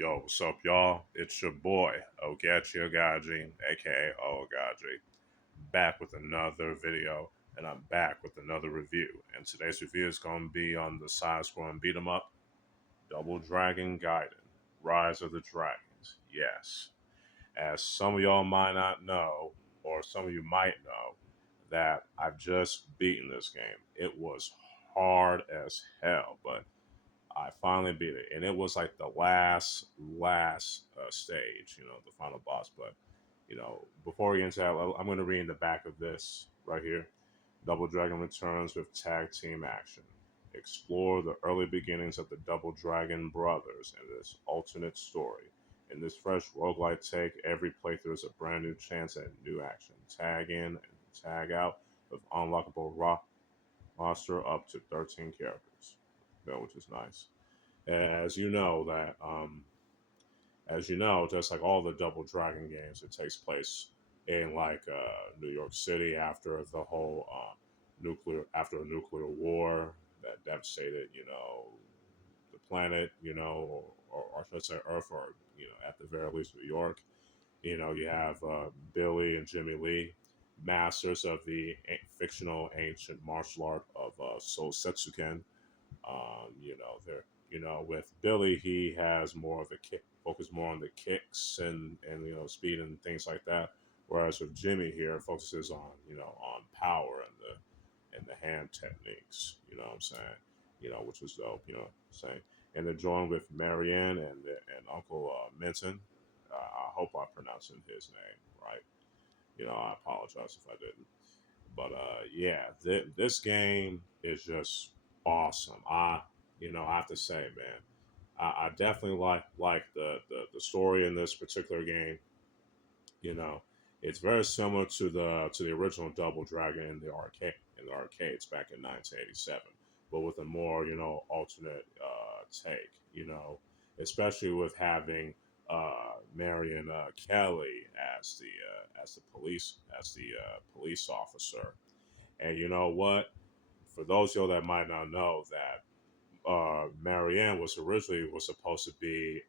Yo, what's up, y'all? It's your boy, Oaghaji, aka Oaghaji, back with another video, and I'm back with another review. And today's review is going to be on the side-scrolling beat 'em up, Double Dragon Gaiden, Rise of the Dragons. Yes, as some of y'all might not know, or some of you might know, that I've just beaten this game. It was hard as hell, but I finally beat it, and it was like the last stage, the final boss. But before we get into that, I'm going to read in the back of this right here. Double Dragon returns with tag team action. Explore the early beginnings of the Double Dragon brothers in this alternate story. In this fresh roguelite take, every playthrough is a brand new chance at new action. Tag in and tag out with unlockable roster up to 13 characters, which is nice. As you know that just like all the Double Dragon games, it takes place in like New York City after the whole after a nuclear war that devastated the planet, or should I say Earth, or at the very least New York. You have Billy and Jimmy Lee, masters of the fictional ancient martial art of Soul Setsuken. They're with Billy, he has more of the kick, focus more on the kicks and speed and things like that. Whereas with Jimmy here, focuses on on power and the hand techniques. You know what I'm saying? Which was dope. You know what I'm saying? And they're joined with Marianne and Uncle Minton. I hope I'm pronouncing his name right. I apologize if I didn't. But yeah, this game is just awesome. I have to say, man, I definitely like the story in this particular game. You know, it's very similar to the original Double Dragon in the arcades back in 1987, but with a more alternate take. Especially with having Marion Kelly as the police officer. And you know what? For those of you that might not know, that Marianne was supposed to be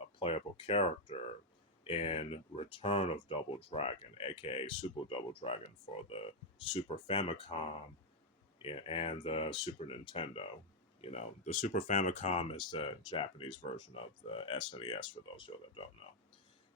a playable character in Return of Double Dragon, aka Super Double Dragon, for the Super Famicom and the Super Nintendo. The Super Famicom is the Japanese version of the SNES. For those of you that don't know,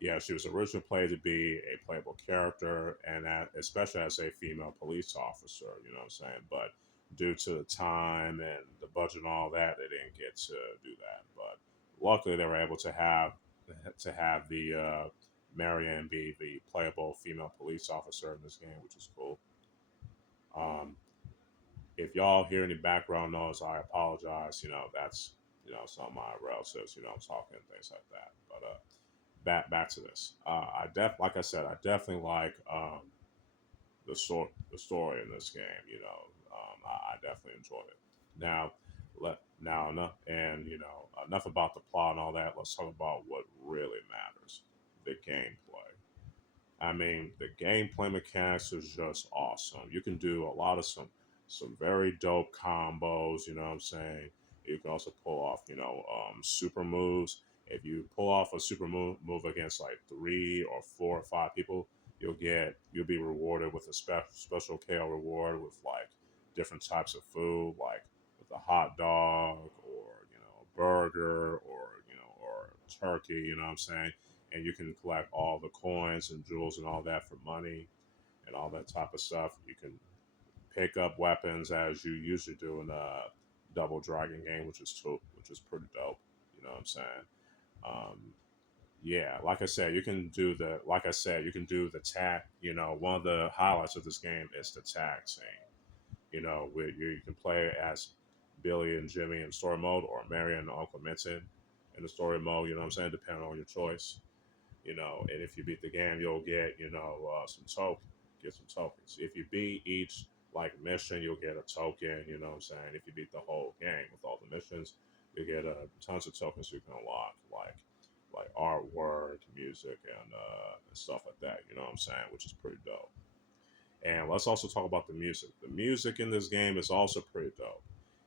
yeah, she was originally played to be a playable character, and especially as a female police officer. You know what I'm saying? But due to the time and the budget and all that, they didn't get to do that. But luckily, they were able to have the Marianne be the playable female police officer in this game, which is cool. Um, if y'all hear any background noise, I apologize. That's some of my relatives. Talking and things like that. But back to this. Like I said, I definitely like the story in this game. I definitely enjoyed it. Now, enough enough about the plot and all that. Let's talk about what really matters: the gameplay. I mean, the gameplay mechanics is just awesome. You can do a lot of some very dope combos. You know what I'm saying? You can also pull off super moves. If you pull off a super move against like 3 or 4 or 5 people, you'll be rewarded with a special KO reward with like different types of food, like with a hot dog or burger or or turkey. You know what I'm saying? And you can collect all the coins and jewels and all that for money and all that type of stuff. You can pick up weapons as you usually do in a Double Dragon game, which is pretty dope. You know what I'm saying? Um, yeah, like I said, you can do the tag. One of the highlights of this game is the tag scene. Where you can play as Billy and Jimmy in story mode, or Mary and Uncle Minton in the story mode. You know what I'm saying? Depending on your choice. And if you beat the game, you'll get some tokens. If you beat each like mission, you'll get a token. You know what I'm saying? If you beat the whole game with all the missions, you get tons of tokens you can unlock, like artwork, music, and stuff like that. You know what I'm saying? Which is pretty dope. And let's also talk about the music. The music in this game is also pretty dope.